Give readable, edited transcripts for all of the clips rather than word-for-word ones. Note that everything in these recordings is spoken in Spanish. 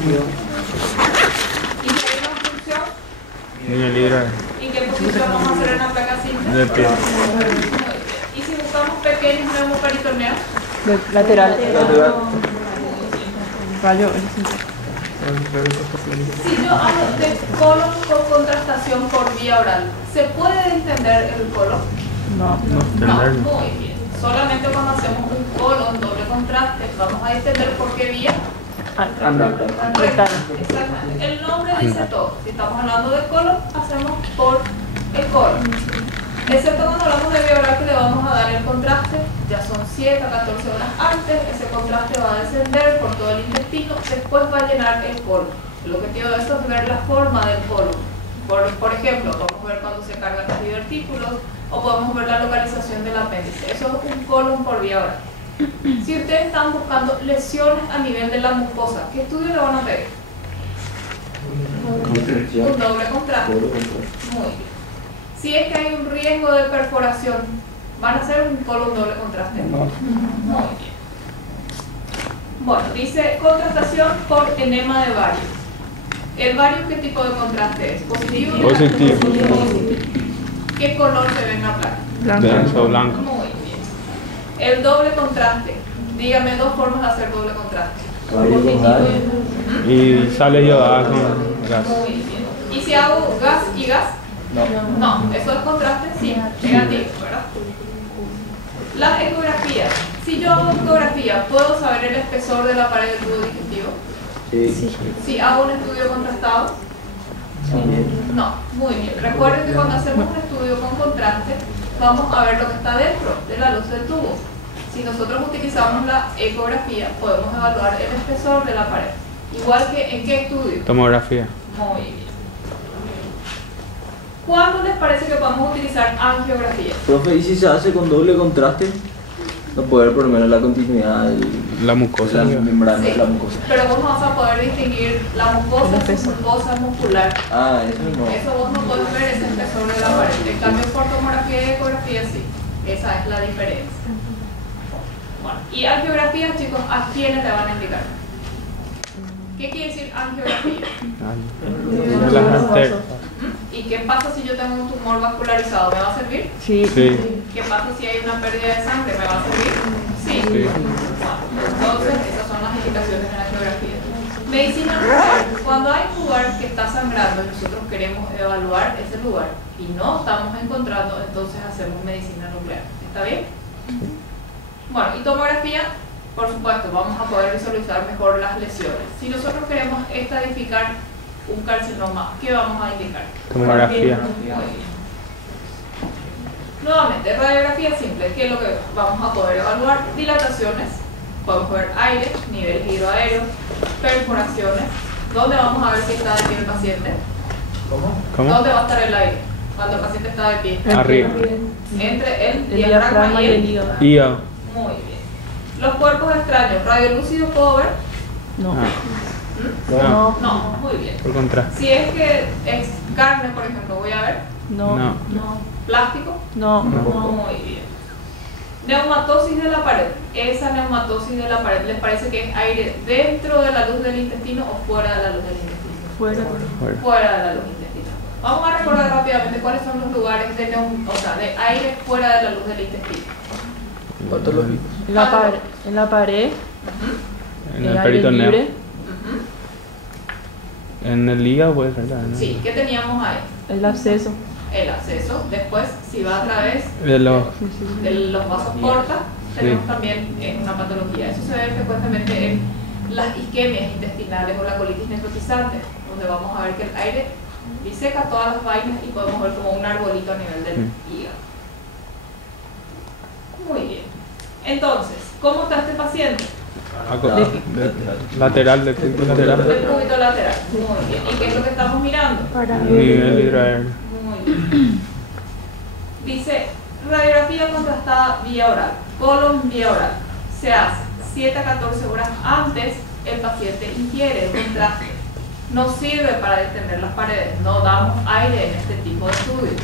¿Y si hay una obstrucción? En el hidroaéreo. ¿Y qué posición vamos a hacer en la placa simple? De pie. ¿Y si buscamos pequeños neumoperitoneos? Lateral. Rayo. Si yo hablo de colon con contrastación por vía oral, ¿se puede entender el colon? No. No, muy bien. Solamente cuando hacemos un colon doble contraste vamos a entender por qué vía. Rectal. Exactamente. El nombre dice todo. Si estamos hablando de colon, hacemos por el colon. Excepto cuando hablamos de vía oral, que le vamos a dar el contraste, ya son 7 a 14 horas antes, ese contraste va a descender por todo el intestino, después va a llenar el colon. El objetivo de esto es ver la forma del colon. Por ejemplo, podemos ver cuando se cargan los divertículos o podemos ver la localización del apéndice. Eso es un colon por vía oral. Si ustedes están buscando lesiones a nivel de la mucosa, ¿qué estudio le van a pedir? Un doble contraste. Muy bien. Si es que hay un riesgo de perforación, ¿van a hacer un colon doble contraste? No. Muy bien. Bueno, dice contrastación por enema de bario. ¿El bario qué tipo de contraste es? ¿Positivo? Positivo. ¿Qué color se ve en la placa? Denso blanco. Muy bien. El doble contraste. Dígame dos formas de hacer doble contraste. Positivo Y sale yodada con gas. Muy bien. ¿Y si hago gas y gas? No, eso es contraste, sí, negativo, ¿verdad? Las ecografías. Si yo hago ecografía, ¿puedo saber el espesor de la pared del tubo digestivo? Sí. Si hago un estudio contrastado. No, muy bien. Recuerden que cuando hacemos un estudio con contraste, vamos a ver lo que está dentro de la luz del tubo. Si nosotros utilizamos la ecografía, podemos evaluar el espesor de la pared. Igual que en qué estudio. Tomografía. Muy bien. ¿Cuándo les parece que podemos utilizar angiografía? Profe, ¿y si se hace con doble contraste? No puede ver por lo menos la continuidad de La mucosa. la membrana de Sí, la mucosa. pero vos no vas a poder distinguir la mucosa, su mucosa muscular. Ah, eso no. Eso vos no podés ver ese espesor de la pared. En cambio, por tomografía y ecografía sí. Esa es la diferencia. Bueno, y angiografía, chicos, ¿a quiénes le van a indicar? ¿Qué quiere decir angiografía? Las arterias. ¿Y qué pasa si yo tengo un tumor vascularizado? ¿Me va a servir? Sí. Sí. ¿Qué pasa si hay una pérdida de sangre? ¿Me va a servir? Sí. Sí. Entonces, esas son las indicaciones de la angiografía. Medicina nuclear. Cuando hay un lugar que está sangrando y nosotros queremos evaluar ese lugar y no estamos encontrando, entonces hacemos medicina nuclear. ¿Está bien? Bueno, y tomografía, por supuesto, vamos a poder visualizar mejor las lesiones. Si nosotros queremos estadificar un carcinoma, ¿qué vamos a indicar? Tomografía. Muy bien. Nuevamente, radiografía simple, ¿qué es lo que vamos a poder evaluar? Dilataciones, podemos ver aire, niveles hidroaéreos, perforaciones. ¿Dónde vamos a ver si está de pie el paciente? ¿Cómo? ¿Dónde va a estar el aire cuando el paciente está de pie? Arriba. Entre el El diafragma diafragma y y el el hígado. Hígado. Muy bien. Los cuerpos extraños, radiolúcido puedo ver. No. Ah, No. No, muy bien. por contraste. Si es que es carne, por ejemplo, voy a ver. No. No. Plástico. No. Muy bien. Neumatosis de la pared. Esa neumatosis de la pared, ¿les parece que es aire dentro de la luz del intestino o fuera de la luz del intestino? Fuera. Fuera de la luz intestinal. Vamos a recordar rápidamente cuáles son los lugares de, de aire fuera de la luz del intestino. Patológicos. En la pared. En el aire peritoneo. libre. Ujú. En el hígado puede ser, ¿no? Sí, ¿qué teníamos ahí? El acceso. El acceso. Después, si va a través De los. de los vasos porta, tenemos también una patología. Eso se ve frecuentemente en las isquemias intestinales o la colitis necrotizante, donde vamos a ver que el aire diseca todas las vainas y podemos ver como un arbolito a nivel del hígado. Muy bien. Entonces, ¿cómo está este paciente? Lateral, de tipo lateral. El cúbito lateral. Muy bien. ¿Y qué es lo que estamos mirando? Nivel hidroaéreo. Muy bien. Dice, radiografía contrastada vía oral, colon vía oral. Se hace 7 a 14 horas antes el paciente ingiere el contraste. No sirve para distender las paredes, no damos aire en este tipo de estudios.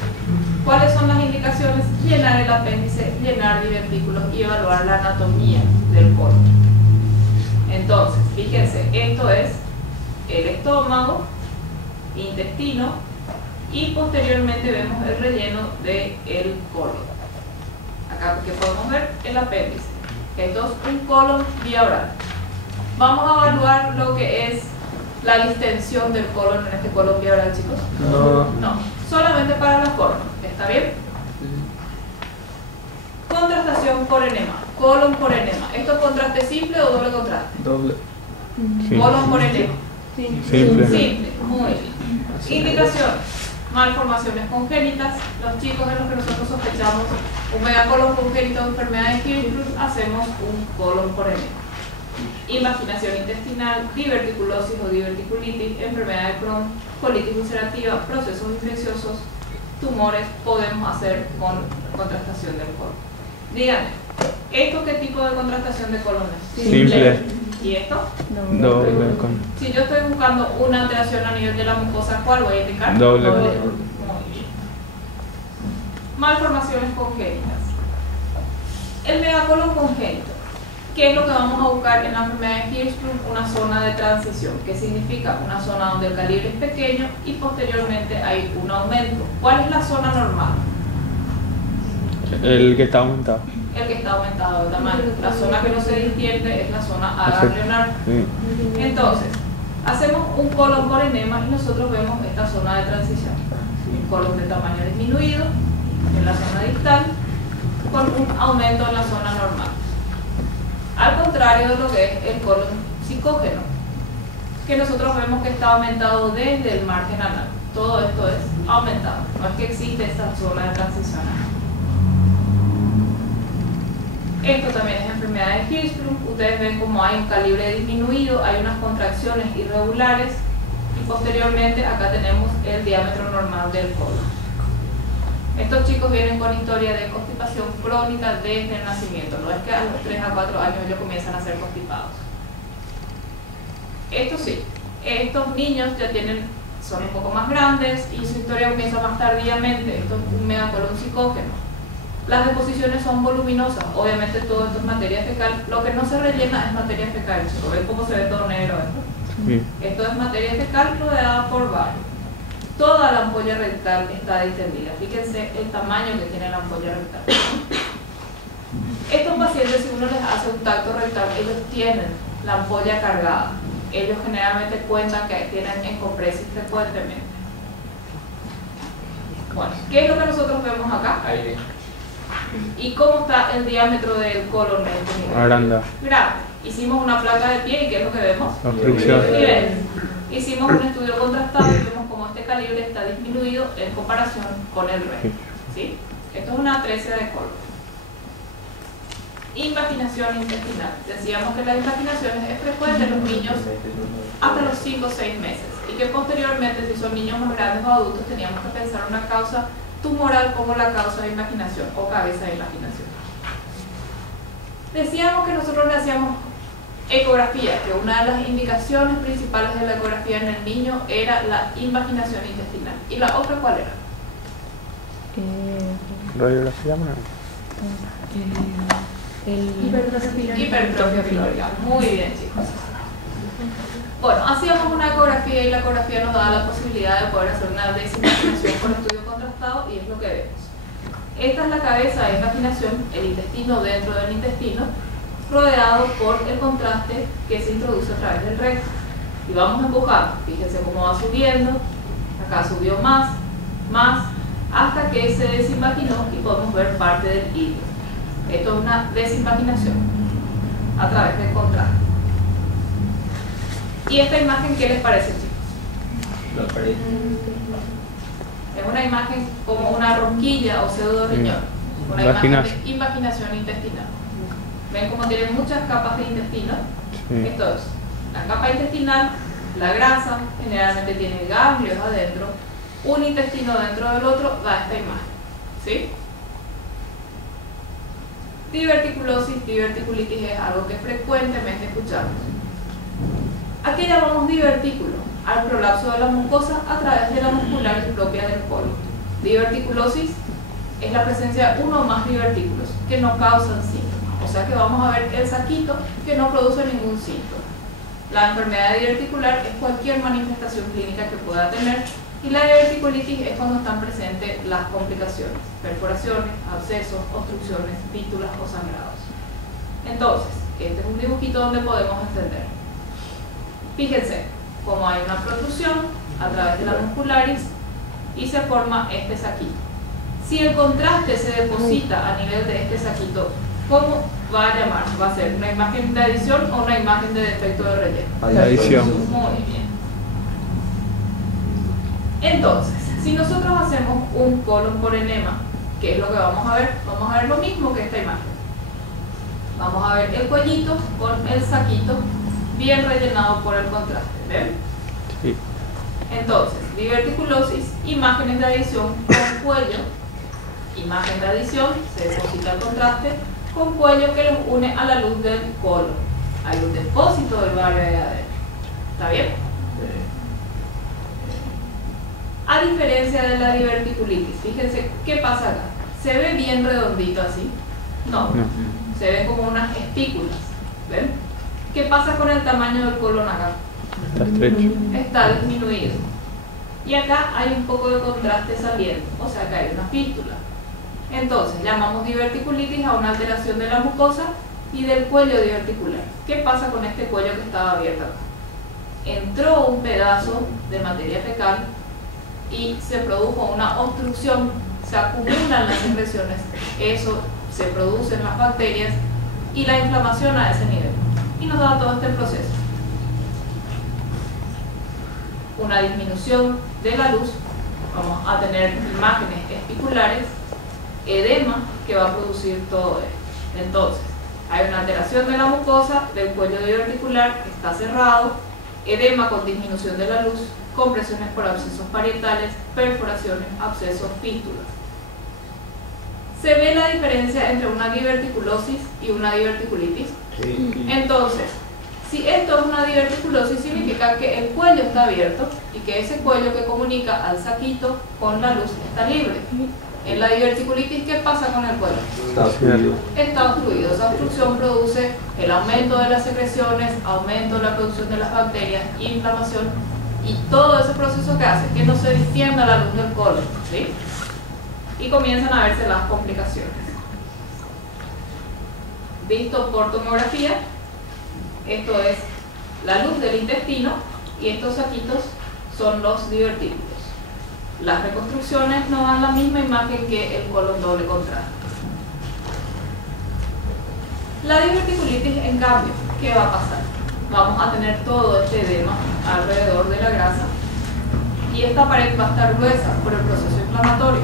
¿Cuáles son las indicaciones? Llenar el apéndice, llenar divertículos y evaluar la anatomía del colon. Entonces, fíjense, esto es el estómago, intestino y posteriormente vemos el relleno del colon. Acá que podemos ver el apéndice. Esto es un colon vía oral. Vamos a evaluar lo que es la distensión del colon en este colon vía oral, chicos. No, solamente para la forma. ¿Está bien? Contrastación por enema, colon por enema. ¿Esto es contraste simple o doble contraste? Doble. Sí. Colon por enema. Simple. Simple, muy bien. Indicaciones. Malformaciones congénitas. Los chicos en los que nosotros sospechamos un megacolon congénito o enfermedad de Hirschsprung, hacemos un colon por enema. Invaginación intestinal, diverticulosis o diverticulitis, enfermedad de Crohn, colitis ulcerativa, procesos infecciosos, tumores, podemos hacer con contrastación del colon. Díganme, ¿esto qué tipo de contrastación de colon es? Simple. ¿Y esto? Doble con. Si yo estoy buscando una alteración a nivel de la mucosa, ¿cuál voy a indicar? Doble. Muy bien. Malformaciones congénitas. El megacolon congénito. ¿Qué es lo que vamos a buscar en la enfermedad de Hirschsprung? Una zona de transición. ¿Qué significa? Una zona donde el calibre es pequeño y posteriormente hay un aumento. ¿Cuál es la zona normal? El que está aumentado. El que está aumentado de tamaño. La zona que no se distiende es la zona aganglionar. Sí. Entonces, hacemos un colon por enema y nosotros vemos esta zona de transición. Un colon de tamaño disminuido en la zona distal con un aumento en la zona normal. Al contrario de lo que es el colon psicógeno, que nosotros vemos que está aumentado desde el margen anal. Todo esto es aumentado, no es que existe esta zona de transición. Esto también es enfermedad de Hirschsprung. Ustedes ven como hay un calibre disminuido, hay unas contracciones irregulares y posteriormente acá tenemos el diámetro normal del colon. Estos chicos vienen con historia de constipación crónica desde el nacimiento, no es que a los 3 a 4 años ellos comienzan a ser constipados. Esto sí, estos niños ya son un poco más grandes y su historia comienza más tardíamente. Esto es un megacolon psicógeno. Las deposiciones son voluminosas, obviamente todo esto es materia fecal. Lo que no se rellena es materia fecal, chicos. ¿Ven cómo se ve todo negro esto? Sí. Esto es materia fecal rodeada por barro. Toda la ampolla rectal está distendida. Fíjense el tamaño que tiene la ampolla rectal. Estos pacientes, si uno les hace un tacto rectal, ellos tienen la ampolla cargada. Ellos generalmente cuentan que tienen encompresis frecuentemente. Bueno, ¿qué es lo que nosotros vemos acá? Aire. ¿Y cómo está el diámetro del colon en este nivel? Grande. Grande. Hicimos una placa de pie y ¿qué es lo que vemos? Obstrucción. Nivel. Hicimos un estudio contrastado y vemos cómo este calibre está disminuido en comparación con el resto. ¿Sí? Esto es una atresia de colon. Invaginación intestinal. Decíamos que la invaginación es frecuente en los niños hasta los 5 o 6 meses y que posteriormente, si son niños más grandes o adultos, teníamos que pensar una causa tumoral como la causa de invaginación o cabeza de invaginación. Decíamos que nosotros le hacíamos ecografía, que una de las indicaciones principales de la ecografía en el niño era la invaginación intestinal. ¿Y la otra cuál era? Radiografía, ¿no? Hipertrofia pilórica. Muy bien, chicos. Bueno, hacíamos una ecografía y la ecografía nos da la posibilidad de poder hacer una desinvaginación por estudio contrastado y es lo que vemos. Esta es la cabeza de invaginación, el intestino dentro del intestino, rodeado por el contraste que se introduce a través del recto. Y vamos empujando, fíjense cómo va subiendo, acá subió más, hasta que se desinvaginó y podemos ver parte del hilo. Esto es una desinvaginación a través del contraste. ¿Y esta imagen qué les parece, chicos? La pared. Es una imagen como una rosquilla o pseudo riñón, una imagen de invaginación intestinal. ¿Ven cómo tiene muchas capas de intestino? Sí. Esto es la capa intestinal, la grasa, generalmente tiene ganglios adentro, un intestino dentro del otro, da esta imagen. ¿Sí? Diverticulosis, diverticulitis es algo que frecuentemente escuchamos. ¿A qué llamamos divertículo? Al prolapso de la mucosa a través de la muscularis propia del colon. Diverticulosis es la presencia de uno o más divertículos que no causan síntomas. O sea que vamos a ver el saquito que no produce ningún síntoma. La enfermedad diverticular es cualquier manifestación clínica que pueda tener, y la diverticulitis es cuando están presentes las complicaciones, perforaciones, abscesos, obstrucciones, fístulas o sangrados. Entonces, este es un dibujito donde podemos entender. Fíjense cómo hay una protrusión a través de la muscularis y se forma este saquito. Si el contraste se deposita a nivel de este saquito, ¿cómo va a llamar? ¿Va a ser una imagen de adición o una imagen de defecto de relleno? Adición. Muy bien. Entonces, si nosotros hacemos un colon por enema, ¿qué es lo que vamos a ver? Vamos a ver lo mismo que esta imagen. Vamos a ver el cuellito con el saquito bien rellenado por el contraste. ¿Ven? Sí. Entonces, diverticulosis, imágenes de adición con cuello, imagen de adición, se deposita el contraste con cuello que los une a la luz del colon. Hay un depósito del barrio de adentro. ¿Está bien? A diferencia de la diverticulitis, fíjense qué pasa acá. ¿Se ve bien redondito así? No. Se ven como unas espículas. ¿Ven? ¿Qué pasa con el tamaño del colon acá? Está estrecho. Está disminuido. Y acá hay un poco de contraste saliendo, o sea que hay una fístula. Entonces llamamos diverticulitis a una alteración de la mucosa y del cuello diverticular. ¿Qué pasa con este cuello que estaba abierto acá? Entró un pedazo de materia fecal y se produjo una obstrucción, se acumulan las secreciones, eso se produce en las bacterias y la inflamación a ese nivel. Y nos da todo este proceso. Una disminución de la luz, vamos a tener imágenes espiculares, edema que va a producir todo esto. Entonces, hay una alteración de la mucosa, del cuello diverticular que está cerrado, edema con disminución de la luz, compresiones por abscesos parietales, perforaciones, abscesos, fístulas. ¿Se ve la diferencia entre una diverticulosis y una diverticulitis? Sí. Entonces, si esto es una diverticulosis, significa que el cuello está abierto y que ese cuello que comunica al saquito con la luz está libre. En la diverticulitis, ¿qué pasa con el cuello? Está obstruido. Está obstruido. Esa obstrucción produce el aumento de las secreciones, aumento de la producción de las bacterias, inflamación y todo ese proceso que hace que no se distienda la luz del colon, ¿sí? Y comienzan a verse las complicaciones. Visto por tomografía, esto es la luz del intestino y estos saquitos son los divertículos. Las reconstrucciones no dan la misma imagen que el colon doble contraste. La diverticulitis, en cambio, ¿qué va a pasar? Vamos a tener todo este edema alrededor de la grasa y esta pared va a estar gruesa por el proceso inflamatorio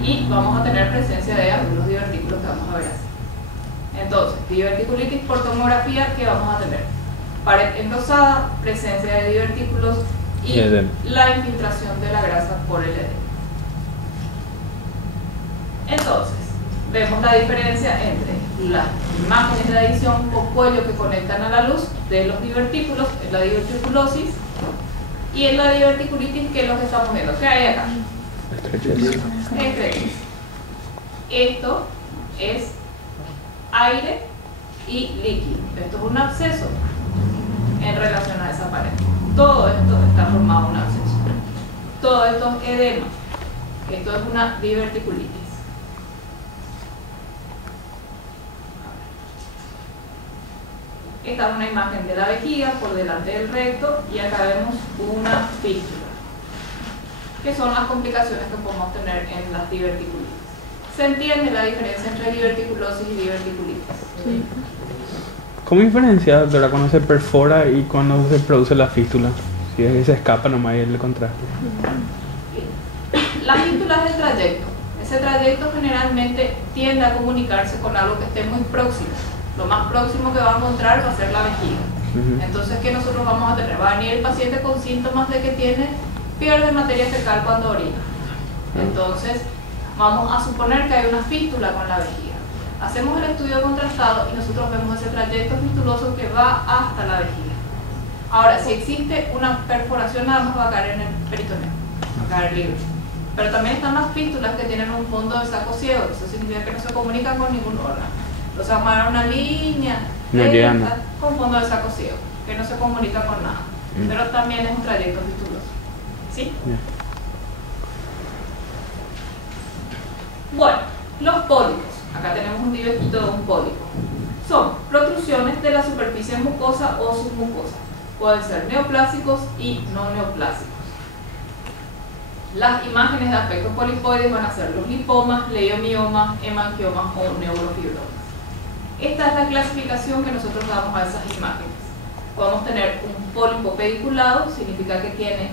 y vamos a tener presencia de algunos divertículos que vamos a ver así. Entonces, diverticulitis por tomografía, ¿qué vamos a tener? Pared engrosada, presencia de divertículos y la infiltración de la grasa por el edema. Entonces, vemos la diferencia entre las imágenes de adición o cuello que conectan a la luz de los divertículos en la diverticulosis y en la diverticulitis, que es lo que estamos viendo. ¿Qué hay acá? Estrechez. Estrechez. Esto es aire y líquido. Esto es un absceso en relación a esa pared. Todo esto está formado en un absceso. Todo esto es edema. Esto es una diverticulitis. Esta es una imagen de la vejiga por delante del recto y acá vemos una fístula, que son las complicaciones que podemos tener en las diverticulitis. ¿Se entiende la diferencia entre diverticulosis y diverticulitis? Sí. ¿Cómo diferencia, doctora, cuando se perfora y cuando se produce la fístula? Si es que se escapa nomás el contraste. La fístula es el trayecto. Ese trayecto generalmente tiende a comunicarse con algo que esté muy próximo. Lo más próximo que va a encontrar va a ser la vejiga. Entonces, ¿qué nosotros vamos a tener? Va a venir el paciente con síntomas de que pierde materia fecal cuando orina. Entonces, vamos a suponer que hay una fístula con la vejiga. Hacemos el estudio contrastado y nosotros vemos ese trayecto fistuloso que va hasta la vejiga. Ahora, si existe una perforación, nada más va a caer en el peritoneo, va a caer libre. Pero también están las fístulas que tienen un fondo de saco ciego, eso significa que no se comunican con ningún órgano. Entonces vamos a dar una línea mediana con fondo de saco ciego. que no se comunica con nada, pero también es un trayecto fistuloso. ¿Sí? Ya. Bueno, los pólipos. Acá tenemos un dibujito de un pólipo. Son protrusiones de la superficie mucosa o submucosa. Pueden ser neoplásicos y no neoplásicos. Las imágenes de aspecto polipoides van a ser los lipomas, leiomiomas, hemangiomas o neurofibromas. Esta es la clasificación que nosotros damos a esas imágenes. Podemos tener un pólipo pediculado, significa que tiene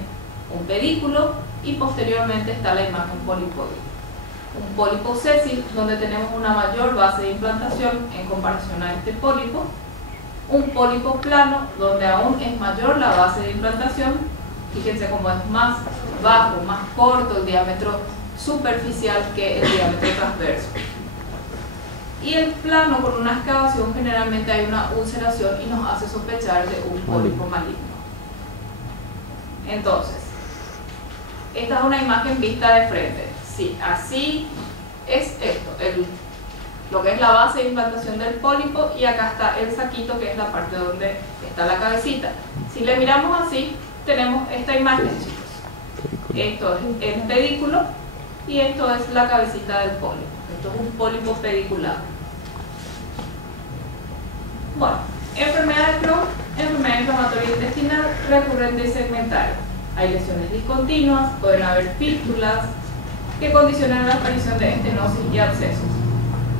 un pedículo, y posteriormente está la imagen polipoide. Un pólipo sésil, donde tenemos una mayor base de implantación en comparación a este pólipo. Un pólipo plano, donde aún es mayor la base de implantación. Fíjense cómo es más bajo, más corto el diámetro superficial que el diámetro transverso. Y el plano con una excavación, generalmente hay una ulceración y nos hace sospechar de un pólipo maligno. Entonces, esta es una imagen vista de frente. Sí, así es esto, lo que es la base de implantación del pólipo, y acá está el saquito, que es la parte donde está la cabecita. Si le miramos así, tenemos esta imagen, chicos. Esto es el pedículo y esto es la cabecita del pólipo. Esto es un pólipo pediculado. Bueno, enfermedad de Crohn, enfermedad inflamatoria intestinal recurrente y segmentaria. Hay lesiones discontinuas, pueden haber fístulas que condicionan la aparición de estenosis y abscesos.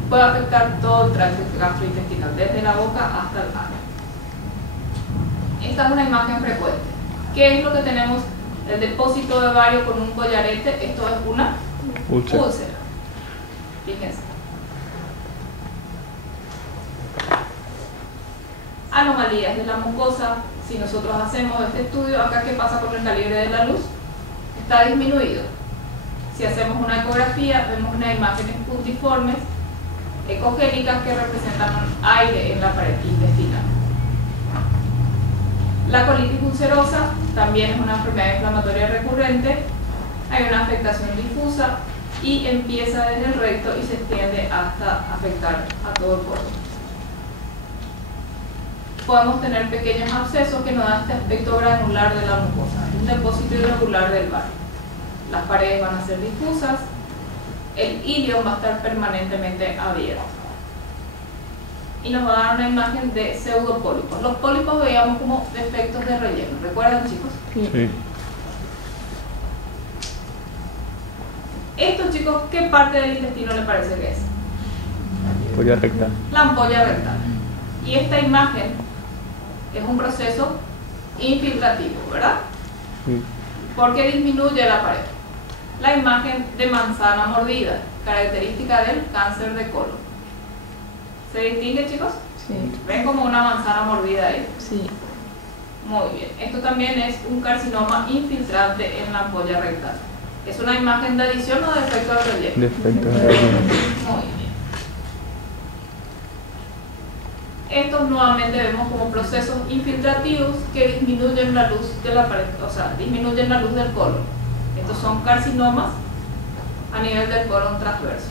Puede afectar todo el tracto gastrointestinal, desde la boca hasta el ano. Esta es una imagen frecuente. ¿Qué es lo que tenemos? El depósito de bario con un collarete. Esto es una úlcera. Fíjense. Anomalías de la mucosa. Si nosotros hacemos este estudio, acá, ¿qué pasa con el calibre de la luz? Está disminuido. Si hacemos una ecografía, vemos unas imágenes puntiformes, ecogénicas, que representan un aire en la pared intestinal. La colitis ulcerosa también es una enfermedad inflamatoria recurrente. Hay una afectación difusa y empieza desde el recto y se extiende hasta afectar a todo el cuerpo. Podemos tener pequeños abscesos que nos dan este aspecto granular de la mucosa, un depósito irregular del bario. Las paredes van a ser difusas, el ilion va a estar permanentemente abierto. Y nos va a dar una imagen de pseudopólipos. Los pólipos veíamos como defectos de relleno, ¿recuerdan, chicos? Sí. Estos, chicos, ¿qué parte del intestino les parece que es? Ampolla rectal. La ampolla rectal. Y esta imagen es un proceso infiltrativo, ¿verdad? Sí. Porque disminuye la pared. La imagen de manzana mordida, característica del cáncer de colon. ¿Se distingue, chicos? Sí. ¿Ven como una manzana mordida ahí? Sí. Muy bien. Esto también es un carcinoma infiltrante en la ampolla rectal. ¿Es una imagen de adición o de defecto de relleno? Defecto de relleno. Muy bien. Estos nuevamente vemos como procesos infiltrativos que disminuyen la luz de la pared, o sea, disminuyen la luz del colon. Estos son carcinomas a nivel del colon transverso.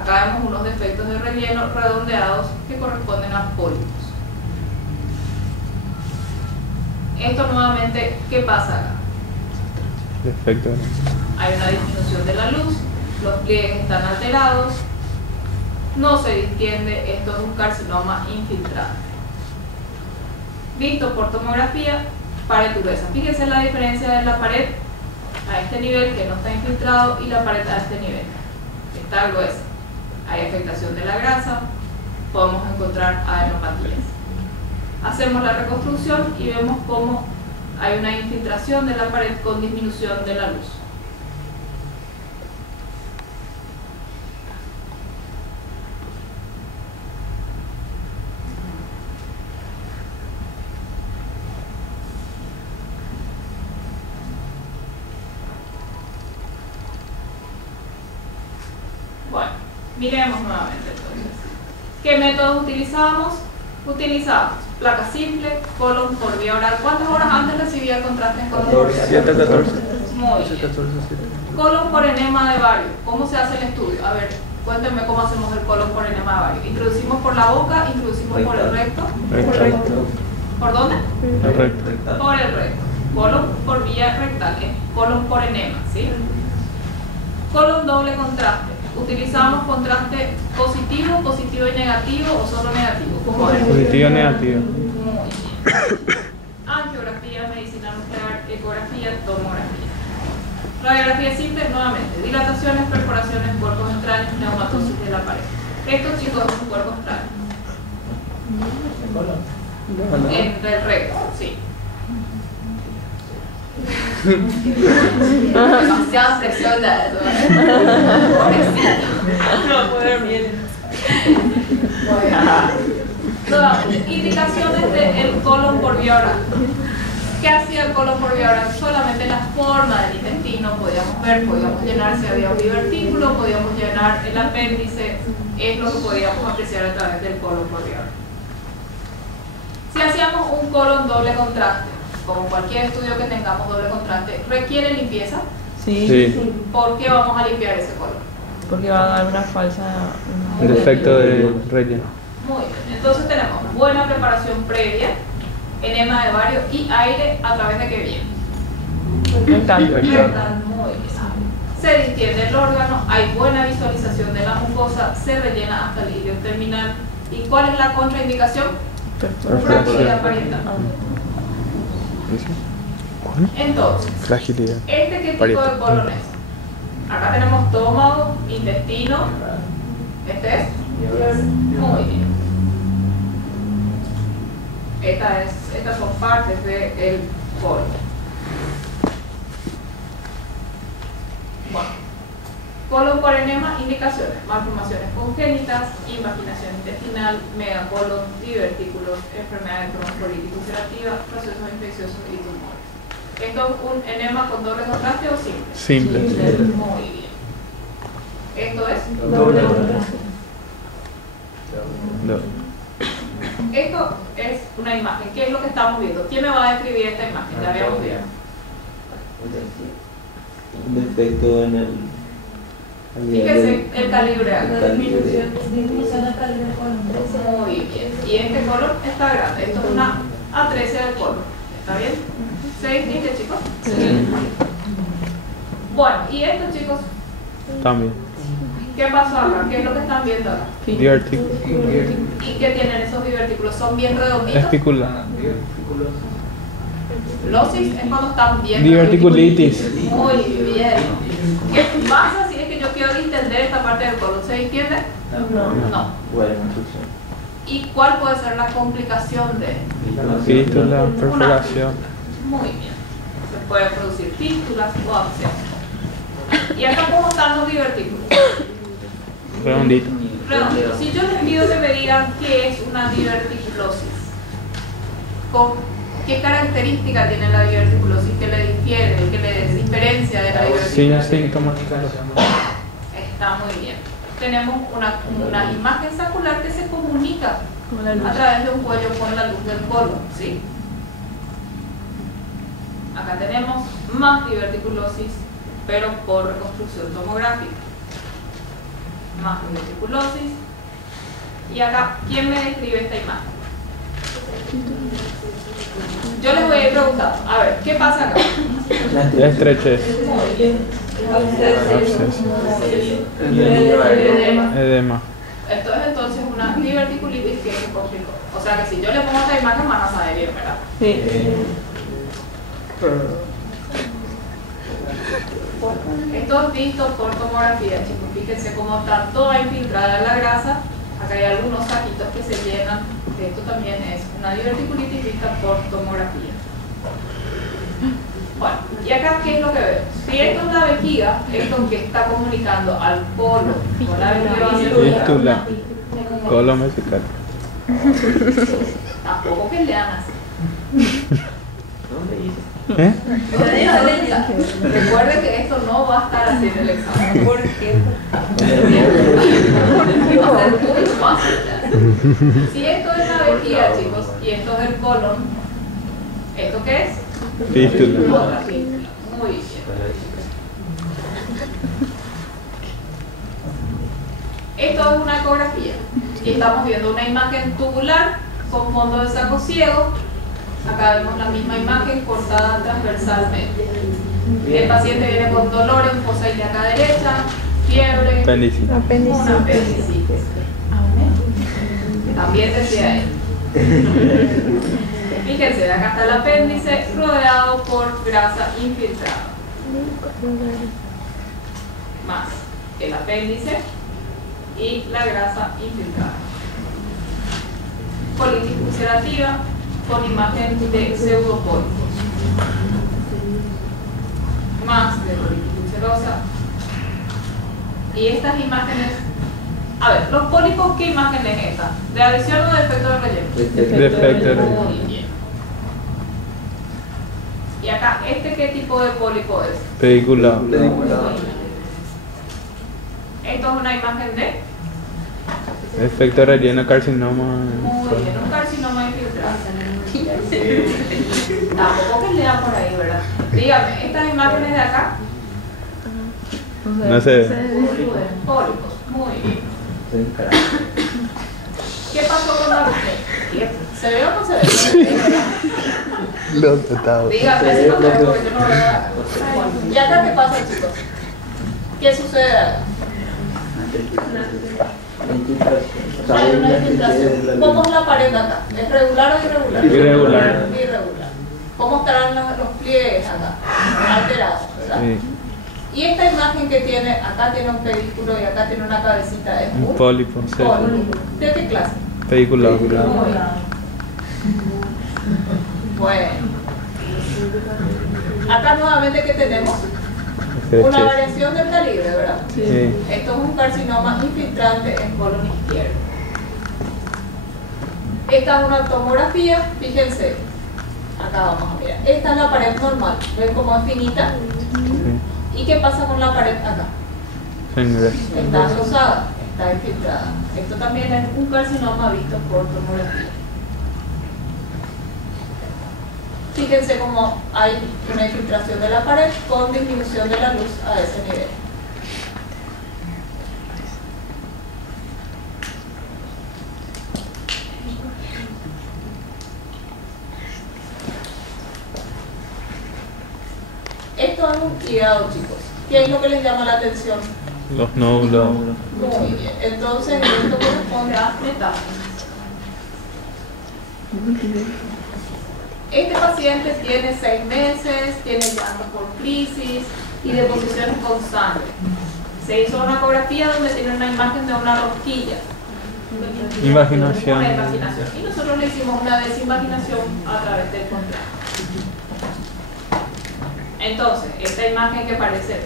Acá vemos unos defectos de relleno redondeados que corresponden a pólipos. Esto nuevamente, ¿qué pasa acá? Defecto de relleno. Hay una disminución de la luz, los pliegues están alterados, no se distiende, esto es un carcinoma infiltrante. Visto por tomografía, pared gruesa. Fíjense la diferencia de la pared a este nivel, que no está infiltrado, y la pared a este nivel, que está gruesa. Hay afectación de la grasa, podemos encontrar adenopatías. Hacemos la reconstrucción y vemos cómo hay una infiltración de la pared con disminución de la luz. Bueno, miremos nuevamente entonces. ¿Qué métodos utilizamos? Utilizamos placa simple, colon por vía oral. ¿Cuántas horas antes recibía el contraste en colon por vía oral? 7 a 14. Muy bien. Colon por enema de bario. ¿Cómo se hace el estudio? A ver, cuéntenme cómo hacemos el colon por enema de bario. ¿Introducimos por la boca? ¿Introducimos por el recto? Recto. ¿Por dónde? El recto. Por el recto. Colon por vía rectal, colon por enema, ¿sí? Colon doble contraste. ¿Utilizamos contraste positivo, positivo y negativo o solo negativo? ¿Cómo es? Positivo y negativo. Muy bien. Angiografía, medicina nuclear, ecografía, tomografía. Radiografía simple, nuevamente. Dilataciones, perforaciones, cuerpos extraños, neumatosis de la pared. Estos chicos son cuerpos extraños. En el recto, sí. Demasiada presión de eso, pobrecito. No puedo dormir. Nuevamente, indicaciones del colon por vía oral. ¿Qué hacía el colon por vía oral? Solamente la forma del intestino podíamos ver, podíamos llenar si había un divertículo, podíamos llenar el apéndice, es lo que podíamos apreciar a través del colon por vía oral. Si hacíamos un colon doble contraste, como cualquier estudio que tengamos doble contraste, ¿requiere limpieza? Sí, Sí. ¿Por qué vamos a limpiar ese colon? porque va a dar una falsa. Defecto de relleno. Muy bien, entonces tenemos buena preparación previa, enema de vario y aire a través de qué vía. Rectal. Muy bien. Se distiende el órgano, hay buena visualización de la mucosa, se rellena hasta el ilio terminal. ¿Y cuál es la contraindicación? Fragilidad parietal. ¿Cuál? Entonces, Fragilidad. ¿este qué tipo Parietal. de colon es? Acá tenemos estómago, intestino. ¿Este es? Muy bien. Estas son partes del colon. Bueno, colon por enema, indicaciones: malformaciones congénitas, invaginación intestinal, megacolon, divertículos, enfermedades broncolítica ulcerativa, procesos infecciosos y tumores. ¿Esto es un enema con doble contraste o simple? Simple. Muy bien. ¿Esto es? Doble. No. Esto es una imagen. ¿Qué es lo que estamos viendo? ¿Quién me va a describir esta imagen? Ya habíamos visto. Un defecto en el. Fíjese el calibre alto. Disminución del calibre del colon. Muy bien. Y este colon está grande. Esto es una atresia del colon. ¿Está bien? ¿Se distingue, chicos? Sí. Bueno, y estos chicos, También. ¿qué pasó acá? ¿Qué es lo que están viendo acá? Divertículo. ¿Y qué tienen esos divertículos? ¿Son bien redonditos? Espicular. Losis es cuando están bien Diverticulitis. Muy bien. ¿Qué pasa si es que yo quiero distender esta parte del colon? ¿Se distiende? No. Buena instrucción. ¿Y cuál puede ser la complicación de? Fístula, perforación. Muy bien. Se puede producir fístulas o abscesos. ¿Y acá cómo están los divertículos? Redondito. Redonditos. Si yo les pido que me digan qué es una diverticulosis, ¿con qué característica tiene la diverticulosis que le difiere, que le diferencia de la Sin diverticulosis? síntomas. Está muy bien. Tenemos una imagen sacular que se comunica Como la luz. a través de un cuello con la luz del colon, ¿sí? Acá tenemos más diverticulosis, pero por reconstrucción tomográfica. Más diverticulosis. Y acá, ¿quién me describe esta imagen? Yo les voy a ir preguntando. A ver, ¿qué pasa acá? Estrechez. Muy bien. Absceso. Edema. Esto es entonces una diverticulitis que se complicó. O sea que si yo le pongo esta imagen van a saber bien, ¿verdad? Sí. Esto es visto por tomografía, chicos. Fíjense cómo está toda infiltrada la grasa. Acá hay algunos saquitos que se llenan. Esto también es una diverticulitis vista por tomografía. Bueno, y acá, ¿qué es lo que veo? Si esto es la vejiga, esto que está comunicando al colon con la vejiga, Fístula. Colon vesical. tampoco que lean así. ¿Eh? Recuerde que esto no va a estar así en el examen. ¿Por qué? Va a ser muy fácil. Si esto es la vejiga, chicos, y esto es el colon, ¿esto qué es? Fístula. Otra fístula. Muy bien. Esto es una ecografía y estamos viendo una imagen tubular con fondo de saco ciego Acá vemos la misma imagen cortada transversalmente. El paciente viene con dolor en fosa ilíaca derecha, fiebre, Apéndice. una apendicitis. También decía él. Fíjense, acá está el apéndice rodeado por grasa infiltrada. Más el apéndice y la grasa infiltrada. Colitis ulcerativa con imagen de pseudopólipos. Más de colitis ulcerosa. Y estas imágenes, a ver, los pólipos, ¿qué imagen es esta? ¿De adhesión o de efecto de relleno? De efecto de relleno. Muy bien. Y acá, ¿qué tipo de pólipo es? Pediculado. Esto es una imagen de, Efecto relleno, carcinoma. muy bien, un carcinoma infiltrado. Tampoco que lea por ahí, ¿verdad? Dígame, estas imágenes de acá, No sé. pólipos, muy bien. ¿Qué pasó con la usted? ¿Se ve o no se ve? Los estados. Dígame, si no se ve porque yo no veo nada. ¿Y acá qué pasa, chicos? ¿Qué sucede acá? Hay una infiltración. ¿Cómo es la pared acá? ¿Es regular o irregular? Irregular. Irregular. ¿Cómo estarán los pliegues acá? Alterados, ¿verdad? Sí. Y esta imagen que tiene, acá tiene un pedículo y acá tiene una cabecita, es Un un pólipo. Sí. pólipo. ¿De qué clase? Pediculado. Muy bien. Bueno. Acá nuevamente, ¿qué tenemos? Una variación del calibre, ¿verdad? Sí. Esto es un carcinoma infiltrante en colon izquierdo. Esta es una tomografía, fíjense. Acá vamos a mirar. Esta es la pared normal. ¿Ven cómo es finita? Sí. ¿Y qué pasa con la pared acá? Sangre. Está rosada, está infiltrada. Esto también es un carcinoma visto por tomografía. Fíjense cómo hay una infiltración de la pared con disminución de la luz a ese nivel. Esto es un hígado, chicos. ¿Qué es lo que les llama la atención? Los nódulos. Muy bien. Entonces, esto corresponde a metástasis. Este paciente tiene 6 meses, tiene llanto por crisis y deposiciones con sangre. Se hizo una ecografía donde tiene una imagen de una rosquilla. Invaginación. Una invaginación. Y nosotros le hicimos una desinvaginación a través del contraste. Entonces, esta imagen que parece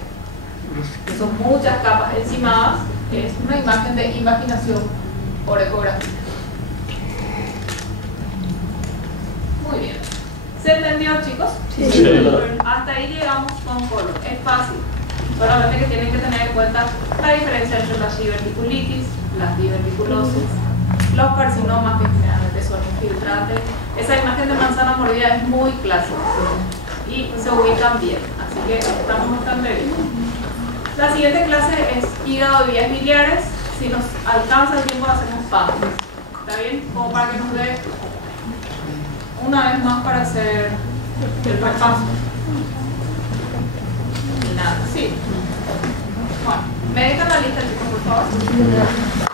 que son muchas capas encimadas es una imagen de invaginación por ecografía. Muy bien. ¿Se entendió, chicos? Sí. Hasta ahí llegamos con colon. Es fácil. Solamente que tienen que tener en cuenta la diferencia entre las diverticulitis, las diverticulosis, los carcinomas que generalmente son infiltrantes. Esa imagen de manzana mordida es muy clásica y se ubican bien. Así que estamos bastante bien. La siguiente clase es hígado y vías biliares. Si nos alcanza el tiempo hacemos pasos. ¿Está bien? Como para que nos dé una vez más para hacer el repaso. Y nada, sí. Bueno, me dejan la lista, chicos, por favor.